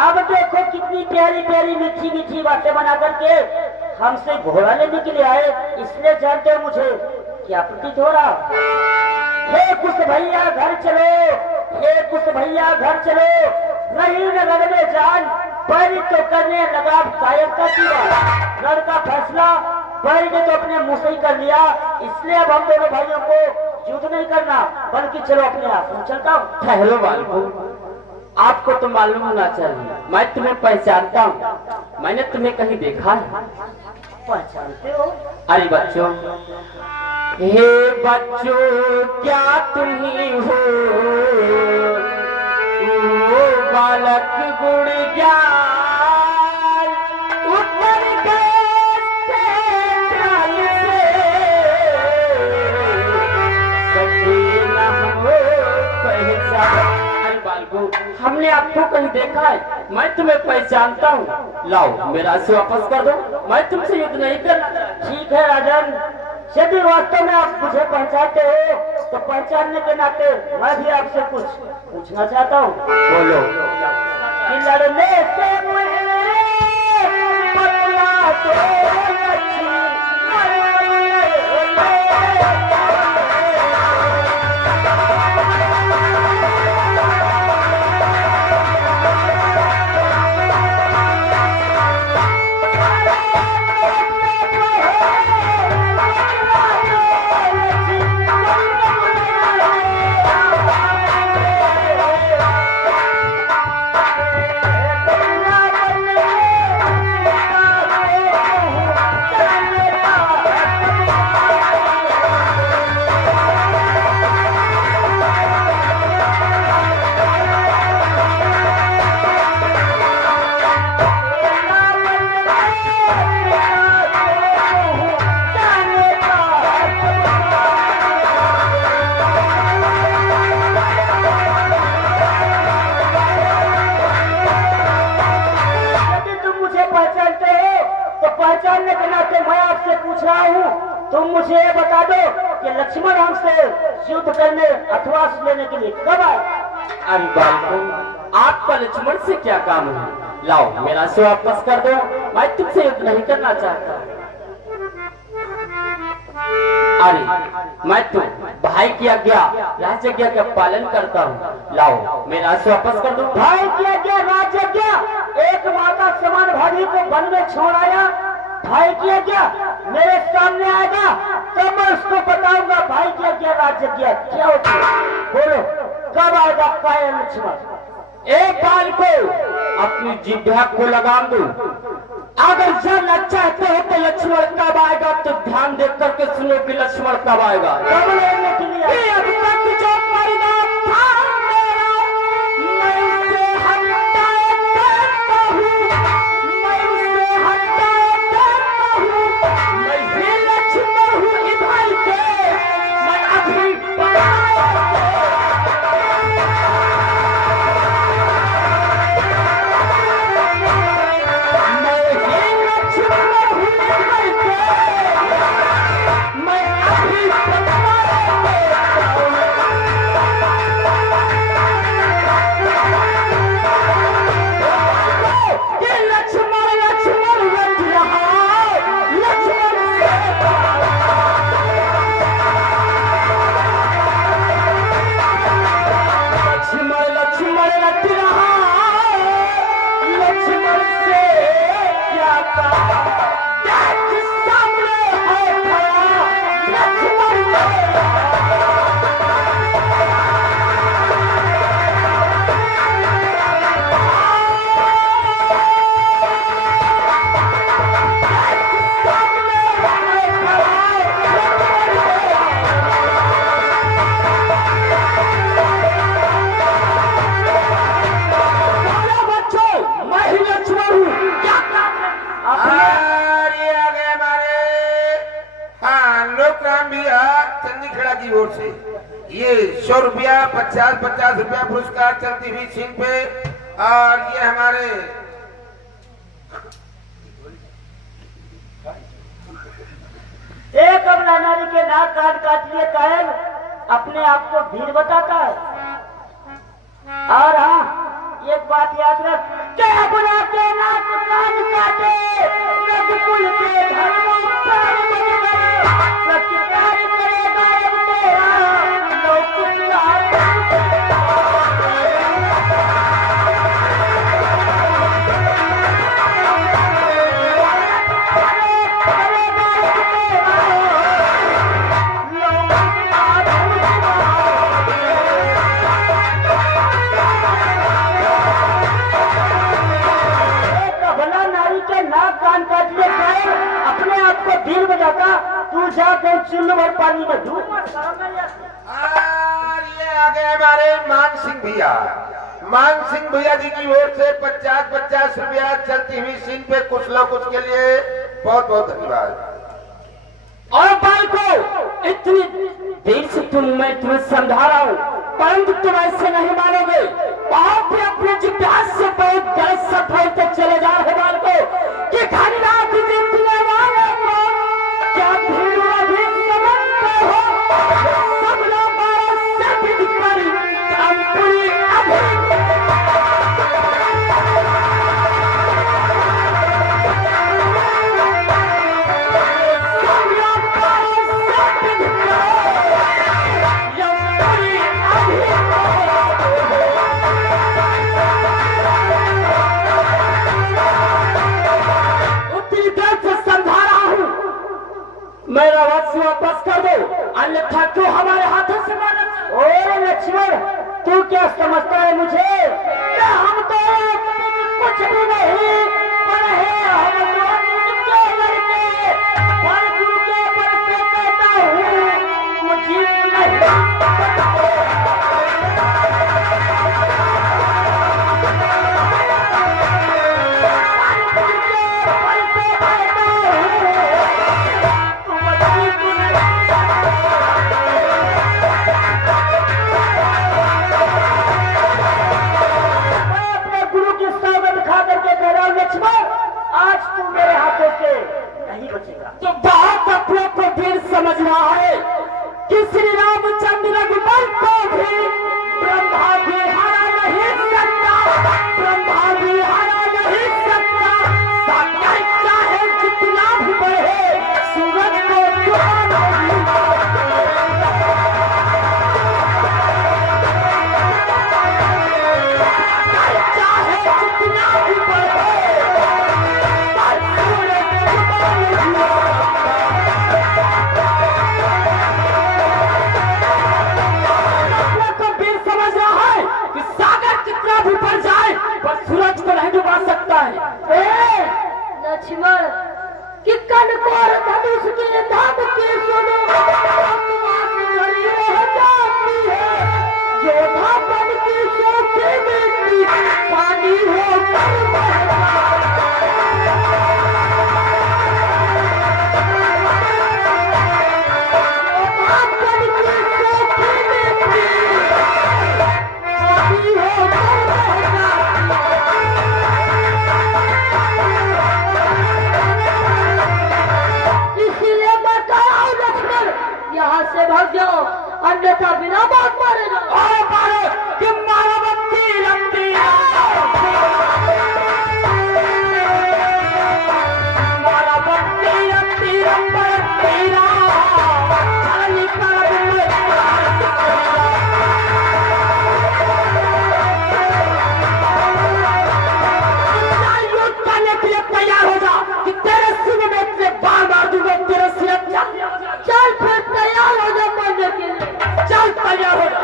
अब देखो कितनी प्यारी प्यारी मीठी मीठी बातें बना करके हमसे घोड़ा लेने के लिए आए, इसलिए जानते हो मुझे क्या प्रतीत हो रहा। हे कुछ भैया घर चलो, हे कुछ भैया घर चलो, नहीं न लगने जान पैर तो करने लगा कायरता की बात। लड़का फैसला पैर ने तो अपने मुंह से ही कर लिया, इसलिए अब हम दोनों भाइयों को युद्ध नहीं करना बल्कि चलो अपने आप में चलता हूँ। ठहरो बालको, आपको तो मालूम होना चाहिए मैं तुम्हें पहचानता हूँ। मैंने तुम्हें कहीं देखा है। पहचानते हो? अरे बच्चों, हे बच्चों क्या तुम ही हो वो बालक गुण ज्ञान ऊपर गए ख्याल से कभी न हो पहचान। हमने आपको कहीं देखा है, मैं तुम्हें पहचानता हूँ। लाओ मेरा से वापस कर दो, मैं तुमसे युद्ध नहीं करना। ठीक है राजन, यदि वास्तव में आप मुझे पहचानते हो तो पहचानने के नाते मैं भी आपसे कुछ पूछना चाहता हूँ। बोलो। कि लड़ने से पतला तो पहचानने के नाते मैं आपसे पूछ रहा हूँ, तुम मुझे ये बता दो कि लक्ष्मण हमसे युद्ध करने अथवा लेने के लिए कब आए? अरे बालको, आपका लक्ष्मण से क्या काम है? लाओ मेरा से वापस कर दो, मैं तुमसे युद्ध नहीं करना चाहता। अरे मैं तो भाई की आज्ञा राजज्ञा का पालन करता हूँ। लाओ मेरा से वापस कर दो। भाई की आज्ञा राजज्ञा, एक माता समान भाभी को वन में छोड़ आया, भाई की आज्ञा मेरे सामने आएगा तो मैं उसको बताऊंगा भाई की आज्ञा राजज्ञा क्या होती है। बोलो कब आएगा कायर लक्ष्मण? एक बाल को अपनी जिह्वा को लगाम दो। अगर जानना चाहते हो तो लक्ष्मण कब आएगा तो ध्यान देख करके सुनो कि लक्ष्मण कब आएगा। कब लेने के लिए? अभी तक जो परिणाम था मेरा, मैं उसे हटा देता हूँ, मैं उसे हटा देता हूँ। मैं ही लक्ष्मण हूँ भाई के, मैं अभी की ओर से ये 100 रुपया 50-50 रुपया पुरस्कार चलती हुई छीन पे। और ये हमारे एक अबला नारी के नाक काट लिए कायल अपने आप को भीड़ बताता है। और हाँ एक बात याद रख, के अपना के नाक कान काटे रघुकुल के धर्मों पर सत्कार करेगा अब तेरा लौकिक अपने आप को दिल बताता तू जाकर चुल्लू भर पानी में डूब मत। और ये आ गए हमारे मान सिंह भैया। मान सिंह भैया जी की ओर से 50-50 रुपया चलती हुई सीन पे कुछ लोग कुछ के लिए बहुत बहुत धन्यवाद। और भाई को इतनी देर से मैं तुम्हें समझा रहा हूँ, परंतु तुम ऐसे नहीं मानोगे। आप भी अपने जिज्ञास से बहुत गलत सब बोलते चले जा रहे बाल को कि खाली रात जीतने वाले को क्या भीड़ अभी समझते हो। सब लोग से भी कर हम पूरी अभी मेरा वक्त वापस कर दो, अन्यथा क्यों हमारे हाथों से मारा। ओ लक्ष्मण, तू क्या समझता है मुझे? क्या हम तो कुछ भी नहीं पढ़े, हम तो लड़के पर गुरु के बल से कहता हूँ मुझे नहीं। आज तू मेरे हाथों से नहीं बचेगा। तो बात अपने को फिर समझना है कि श्री रामचंद्र रघुबर को भी ब्रह्मा भी हरा नहीं सकता, ब्रह्मा भी हरा नहीं सकता। सागर चाहे जितना भी बढ़े सूरज को डुबा नहीं। चाहे जितना भी बढ़े सूरज को नहीं डुबा सकता है। लक्ष्मण कि कनकोर धनुष के धाम के सुनो रह जाती है। योधा बन के सोखे में पानी हो से भाग जाओ, अन्यथा बिना बात मारे जाओ। मारो कि मानवती लंबी तैयार हो जा कि तेरे सिर में तेरे बाल मार दूंगा, तेरे सिर चल फिर तैयार हो जा मरने के लिए। चल तैयार हो जा।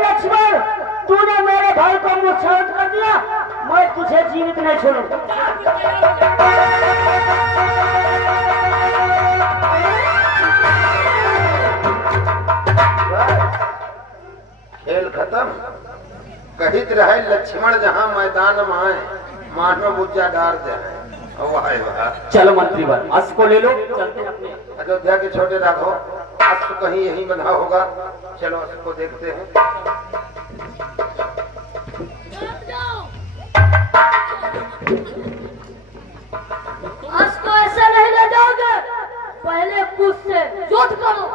लक्ष्मण, तूने मेरे भाई को मूर्छित कर दिया, मैं तुझे जीवित नहीं छोड़ूंगा। खेल खत्म। कहित रहे लक्ष्मण जहाँ मैदान में आए मानो बुज्जा डार जाए। वाह वाह। चलो मंत्रीवर, अस को ले लो, चलते हैं अपने अयोध्या के छोटे राघव। अस तो कहीं यही बंधा होगा, चलो अस को देखते हैं। पहले कुछ से युद्ध करो।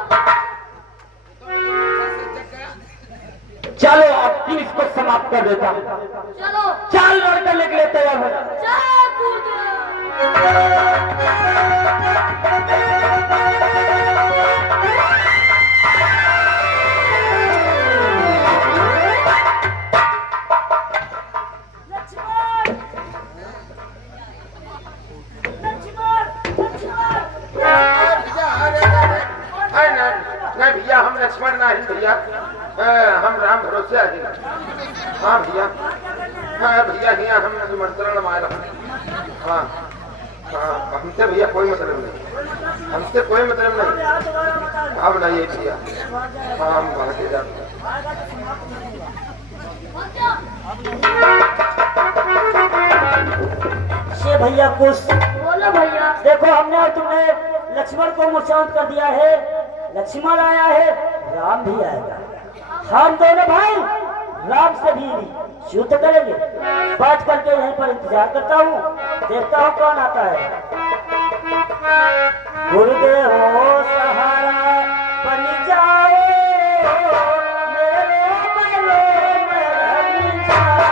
चलो अब की इसको समाप्त कर देता हूँ। चलो चाल लड़का निकले तैयार हो। जय गुरुदेव। नहीं भैया हम लक्ष्मण नहीं भैया, हम राम भरोसे आए। हाँ भैया, हाँ भैया भैया हम निमंत्रण मार हाँ हाँ हमसे भैया कोई मतलब नहीं, हमसे कोई मतलब नहीं। अब नहीं भैया, हाँ हम वहाँ से जाते शे भैया कुछ बोलो भैया। देखो, हमने और तुमने लक्ष्मण को मूर्छांत कर दिया है। लक्ष्मण आया है, राम भी आएगा। हम दोनों भाई राम से भी युद्ध करेंगे। बैठ करके यहीं पर इंतजार करता हूँ, देखता हूँ कौन आता है। गुरुदेव हो सहारा बन जाओ, मेरे मनों में रम जाओ।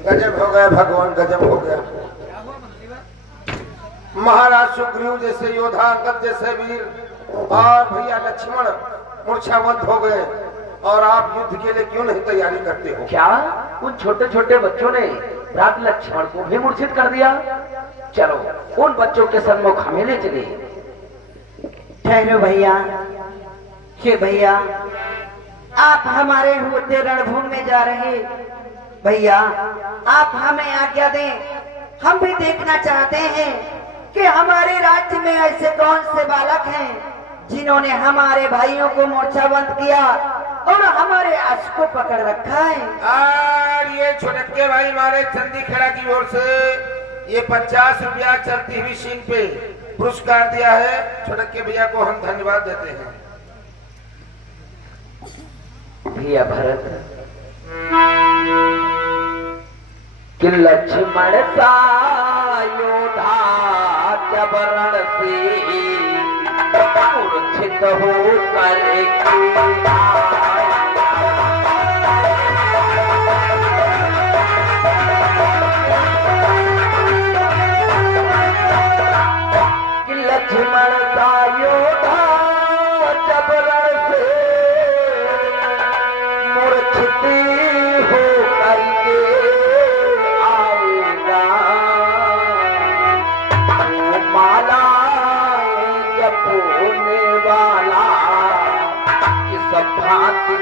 गजब हो गया भगवान, गजब हो गया। महाराज सुग्रीव जैसे योद्धा, अंगद जैसे वीर और भैया लक्ष्मण मूर्छावंत हो गए, और आप युद्ध के लिए क्यों नहीं तैयारी करते हो? क्या उन छोटे छोटे बच्चों ने रात लक्ष्मण को भी मूर्छित कर दिया? चलो उन बच्चों के सन्मुख हमें ले चले। ठहरो भैया। हे भैया, आप हमारे होते रणभूमि में जा रहे भैया, आप हमें आज्ञा दें। हम भी देखना चाहते हैं कि हमारे राज्य में ऐसे कौन से बालक हैं जिन्होंने हमारे भाइयों को मोर्चाबंद किया और हमारे अश्व को पकड़ रखा है। और ये छोटके भाई हमारे चंदी खेड़ा की ओर से ये 50 रुपया चलती हुई सीन पे पुरस्कार दिया है। छोटके भैया को हम धन्यवाद देते हैं। भैया भरत कि लक्ष्मण सा योद्धा जब रण से मूर्छित हो कर लक्ष्मण सा योद्धा जब रण से मूर्छित हो करके आएगा, वो माला जपने वाला किस भांति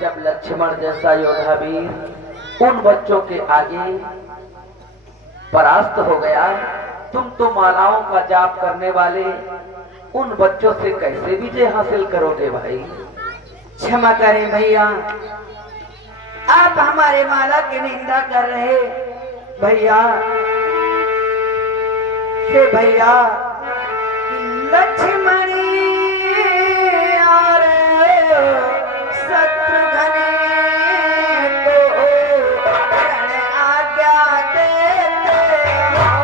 जब लक्ष्मण जैसा योद्धा वीर उन बच्चों के आगे परास्त हो गया तुम तो मालाओं का जाप करने वाले उन बच्चों से कैसे विजय हासिल करोगे भाई? क्षमा करें भैया, आप हमारे माला की निंदा कर रहे भैया। हे भैया, लक्ष्मणी और शत्रुघ्न को रण आज्ञा देते हो।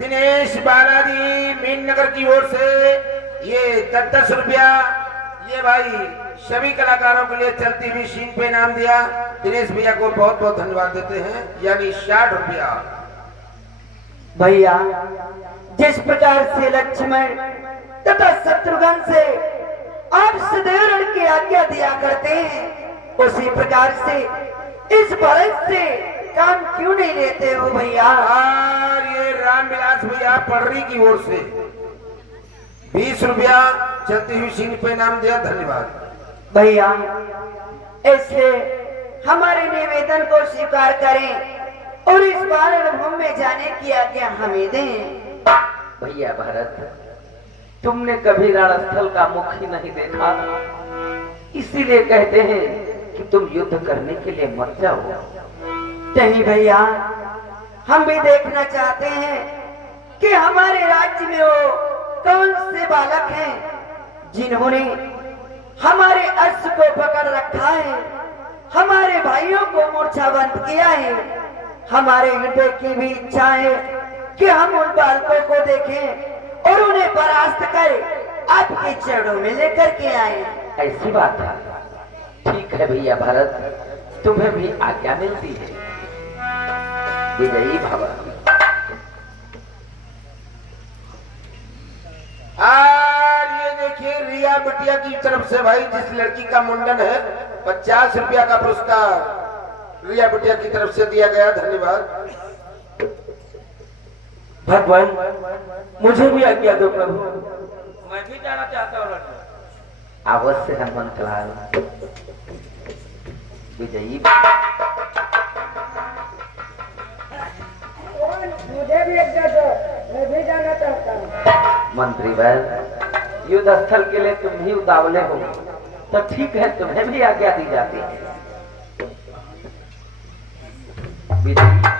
दिनेश बालाजी मीन नगर की ओर से ये 10 रुपया ये भाई सभी कलाकारों के लिए चलती हुई सीन पे नाम दिया। दिनेश भैया को बहुत बहुत धन्यवाद देते हैं, यानी 60 रुपया। भैया, जिस प्रकार से लक्ष्मण तथा शत्रुघ्न से आप सदैव रण की आज्ञा दिया करते हैं, उसी प्रकार से इस भरत से काम क्यों नहीं लेते हो भैया? और ये रामविलास भैया पड़री की ओर से 20 रुपया चलती हुई सीन पे नाम दिया, धन्यवाद। भैया, ऐसे हमारे निवेदन को स्वीकार करें और इस बार रणभूमि में जाने की आज्ञा हमें दें। भैया भरत, तुमने कभी रणस्थल का मुख ही नहीं देखा, इसीलिए कहते हैं कि तुम युद्ध करने के लिए मत जाओ। नहीं भैया, हम भी देखना चाहते हैं कि हमारे राज्य में वो कौन से बालक हैं जिन्होंने हमारे अर्श को पकड़ रखा है, हमारे भाइयों को मूर्छाबंद किया है। हमारे हृदय की भी इच्छा है कि हम उन बालकों को देखें और उन्हें परास्त कर आपके चरणों में लेकर के आए। ऐसी बात है, ठीक है भैया भरत, तुम्हें भी आज्ञा मिलती है। विजयी भव। ये देखिए रिया बिटिया की तरफ से भाई जिस लड़की का मुंडन है 50 रुपया का पुरस्कार रिया बिटिया की तरफ से दिया गया, धन्यवाद। भगवान, मुझे भी आज्ञा दो प्रभु। मैं भी जाना चाहता हूँ। अवश्य हनुमंत लाल। विजयी मुझे भी आज्ञा दो, मैं भी जाना चाहता हूँ। मंत्री वैद्य, युद्ध स्थल के लिए तुम ही उतावले हो, तो ठीक है, तुम्हें भी आज्ञा दी जाती है। विजयी